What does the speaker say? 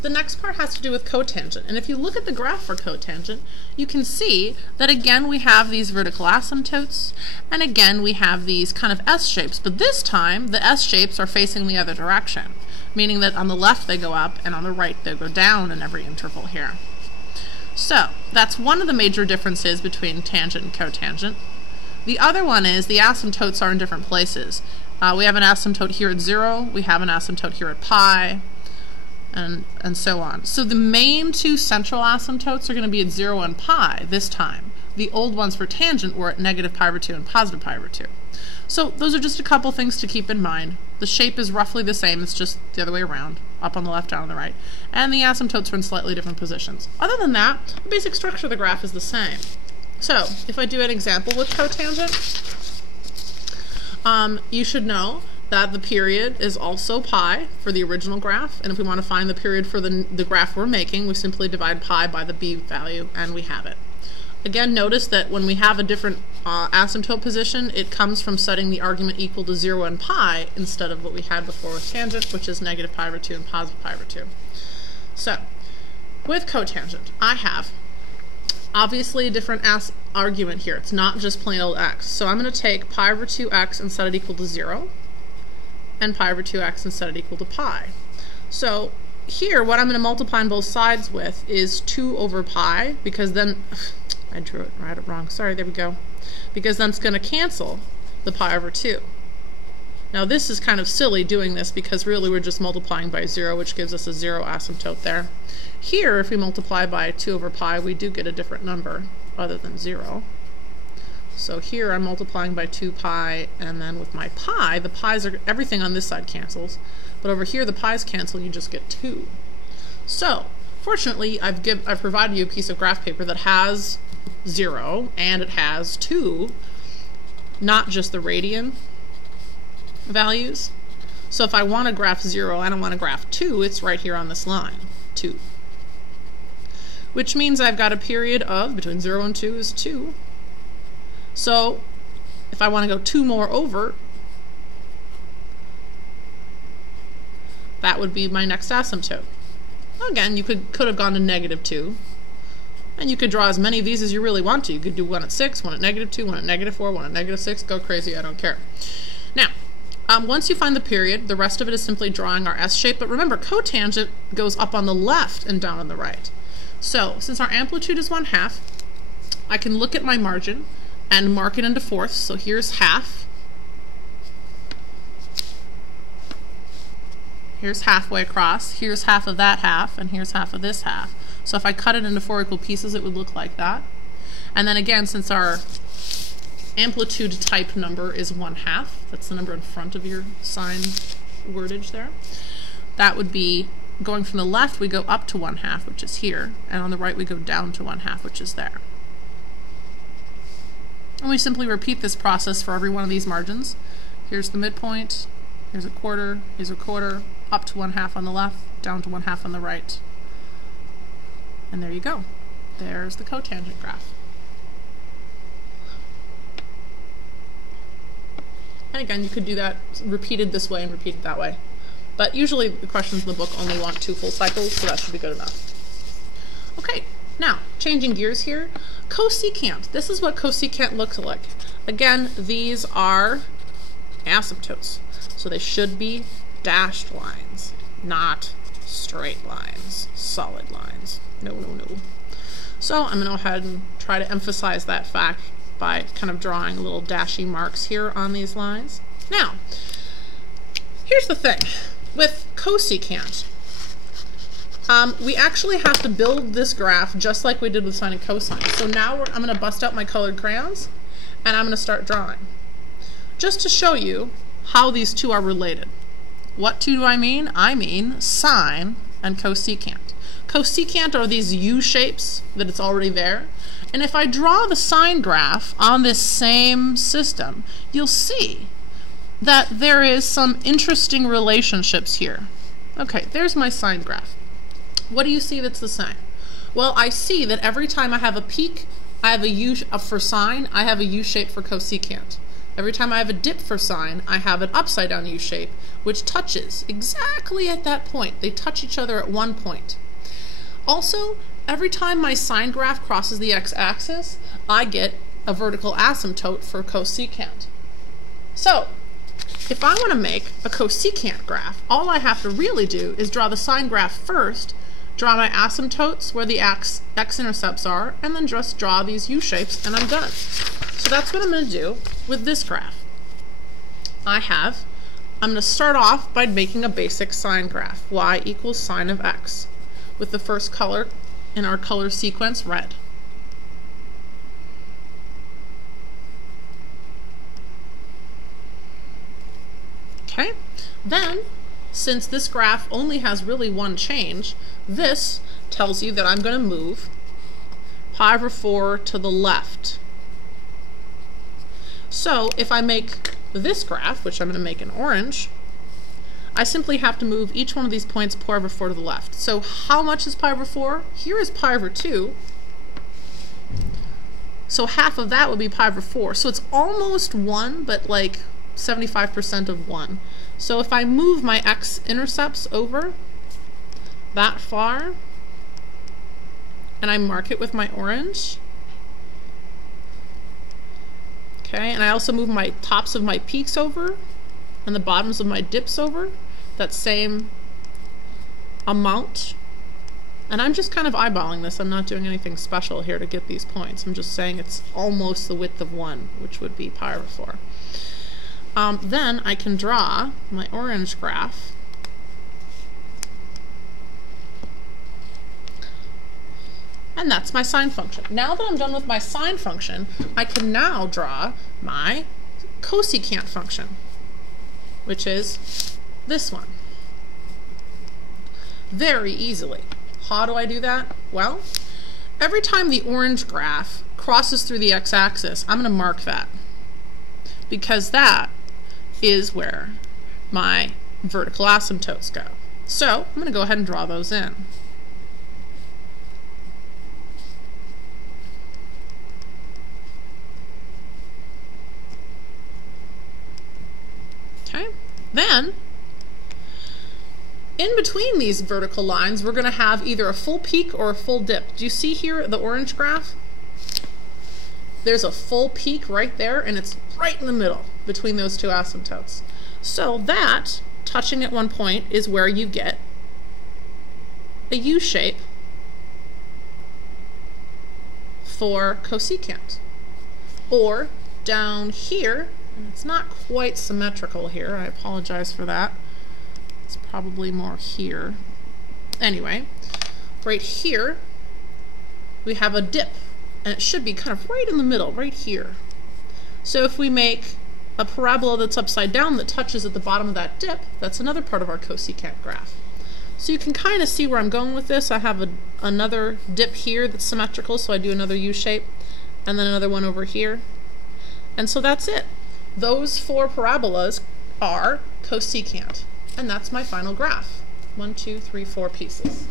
the next part has to do with cotangent. And if you look at the graph for cotangent, you can see that again we have these vertical asymptotes, and again we have these kind of S shapes, but this time the S shapes are facing the other direction, meaning that on the left they go up and on the right they go down in every interval here. So that's one of the major differences between tangent and cotangent. The other one is the asymptotes are in different places. We have an asymptote here at 0, we have an asymptote here at pi, and so on. So the main two central asymptotes are going to be at 0 and pi this time. The old ones for tangent were at negative pi over 2 and positive pi over 2. So those are just a couple things to keep in mind. The shape is roughly the same, it's just the other way around, up on the left, down on the right. And the asymptotes are in slightly different positions. Other than that, the basic structure of the graph is the same. So if I do an example with cotangent, you should know that the period is also pi for the original graph, and if we want to find the period for the graph we're making, we simply divide pi by the b value and we have it. Again, notice that when we have a different asymptote position, it comes from setting the argument equal to 0 and pi instead of what we had before with tangent, which is negative pi over 2 and positive pi over 2. So with cotangent, I have obviously a different argument here. It's not just plain old x. So I'm going to take pi over 2x and set it equal to 0, and pi over 2x and set it equal to pi. So here what I'm going to multiply on both sides with is 2 over pi, because then I drew it wrong. Sorry, there we go. Because then it's going to cancel the pi over 2. Now this is kind of silly doing this because really we're just multiplying by 0, which gives us a 0 asymptote there. Here, if we multiply by 2 over pi, we do get a different number other than 0. So here I'm multiplying by 2 pi, and then with my pi, the pi's are, everything on this side cancels, but over here the pi's cancel, you just get 2. So fortunately I've provided you a piece of graph paper that has 0 and it has 2, not just the radian values. So if I want to graph 0 and I want to graph 2, it's right here on this line, 2. Which means I've got a period of, between 0 and 2 is 2. So if I want to go 2 more over, that would be my next asymptote. Again, you could have gone to negative 2, and you could draw as many of these as you really want to. You could do one at 6, one at negative 2, one at negative 4, one at negative 6, go crazy, I don't care. Now, once you find the period, the rest of it is simply drawing our S shape, but remember, cotangent goes up on the left and down on the right. So, since our amplitude is 1/2, I can look at my margin and mark it into fourths. So here's half. Here's halfway across. Here's half of that half, and here's half of this half. So if I cut it into 4 equal pieces, it would look like that. And then again, since our amplitude type number is 1/2, that's the number in front of your sign wordage there, that would be going from the left, we go up to 1/2, which is here, and on the right we go down to 1/2, which is there. And we simply repeat this process for every one of these margins. Here's the midpoint, here's a quarter, up to 1/2 on the left, down to 1/2 on the right. And there you go. There's the cotangent graph. And again, you could do that repeated this way and repeated that way. But usually the questions in the book only want 2 full cycles, so that should be good enough. Okay, now, changing gears here. Cosecant. This is what cosecant looks like. Again, these are asymptotes. So they should be dashed lines, not straight lines, solid lines. No, no, no. So I'm going to go ahead and try to emphasize that fact by kind of drawing little dashy marks here on these lines. Now, here's the thing. With cosecant, we actually have to build this graph just like we did with sine and cosine. So now I'm going to bust out my colored crayons and I'm going to start drawing. Just to show you how these two are related. What two do I mean? I mean sine and cosecant. Cosecant are these U shapes that it's already there. And if I draw the sine graph on this same system, you'll see that there is some interesting relationships here. Okay, there's my sine graph. What do you see that's the same? Well, I see that every time I have a peak, I have a U for sine, I have a U shape for cosecant. Every time I have a dip for sine, I have an upside down U shape, which touches exactly at that point. They touch each other at one point. Also, every time my sine graph crosses the x-axis, I get a vertical asymptote for cosecant. So, if I want to make a cosecant graph, all I have to really do is draw the sine graph first, draw my asymptotes where the x-intercepts are, and then just draw these U-shapes, and I'm done. So that's what I'm going to do with this graph. I'm going to start off by making a basic sine graph, y equals sine of x, with the first color in our color sequence red. Okay, then, since this graph only has really one change, this tells you that I'm going to move pi over 4 to the left. So if I make this graph, which I'm going to make in orange, I simply have to move each one of these points pi over 4 to the left. So how much is pi over 4? Here is pi over 2. So half of that would be pi over 4. So it's almost 1, but like 75% of 1. So if I move my x-intercepts over that far, and I mark it with my orange, okay, and I also move my tops of my peaks over and the bottoms of my dips over, that same amount. And I'm just kind of eyeballing this. I'm not doing anything special here to get these points. I'm just saying it's almost the width of 1, which would be pi over 4. Then I can draw my orange graph. And that's my sine function. Now that I'm done with my sine function, I can now draw my cosecant function, which is this one. Very easily. How do I do that? Well, every time the orange graph crosses through the x-axis, I'm going to mark that, because that is where my vertical asymptotes go. So I'm going to go ahead and draw those in. Okay, then in between these vertical lines, we're going to have either a full peak or a full dip. Do you see here the orange graph? There's a full peak right there, and it's right in the middle between those two asymptotes. So that, touching at one point, is where you get a U shape for cosecant. Or down here, and it's not quite symmetrical here, I apologize for that. It's probably more here. Anyway, right here, we have a dip, and it should be kind of right in the middle, right here. So if we make a parabola that's upside down that touches at the bottom of that dip, that's another part of our cosecant graph. So you can kind of see where I'm going with this. I have another dip here that's symmetrical, so I do another U shape, and then another one over here. And so that's it. Those 4 parabolas are cosecant. And that's my final graph. 1, 2, 3, 4 pieces.